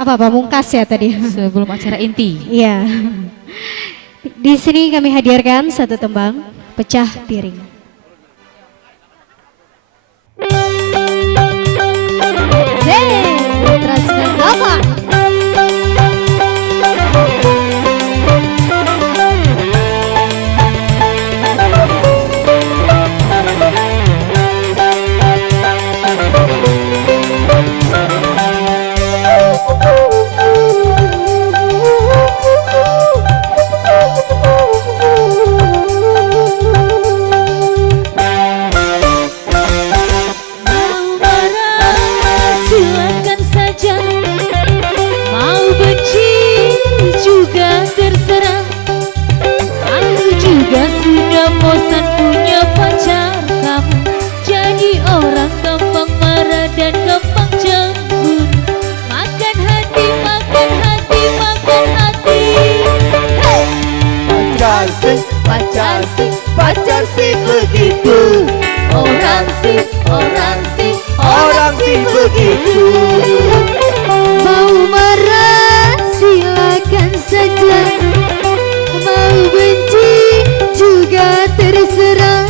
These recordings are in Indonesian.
apa pamungkas ya tadi? Sebelum acara inti. Iya. Di sini kami hadirkan satu tembang Pecah Piring. Putra 98. Bosan punya pacar, kamu jadi orang gampang marah dan gampang cemburu. Makan hati, makan hati, makan hati. Hey! Pacar sih begitu. Orang sih begitu. Mau marah silakan saja, mau benci juga terserah.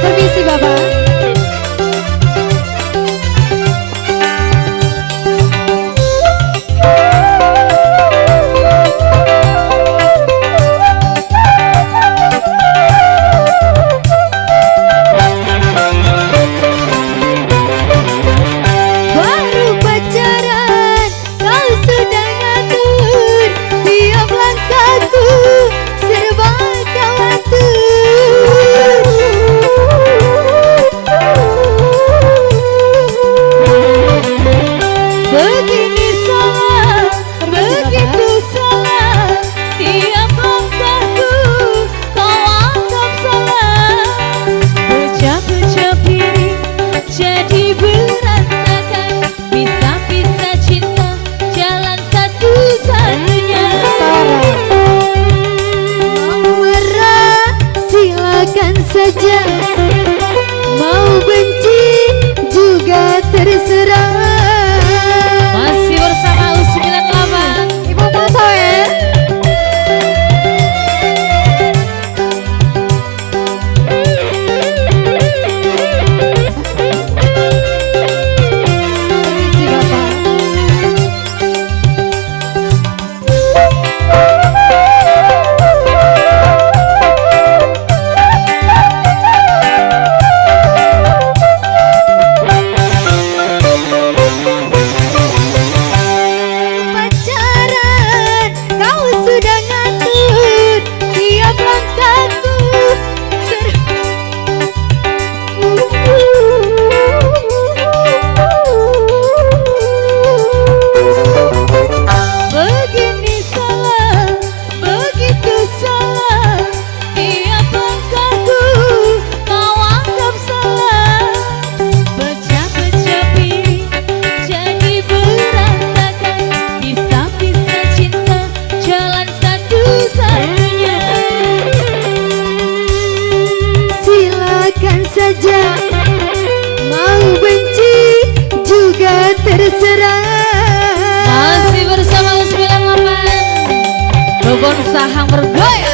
Permisi Bapak. Saja mau benci juga terserah. Masih bersama U98 Ibu Poso ya. Permisi Bapak. Saja mau benci juga terserah. Masih bersama U98 Bobon Sahang bergoyang.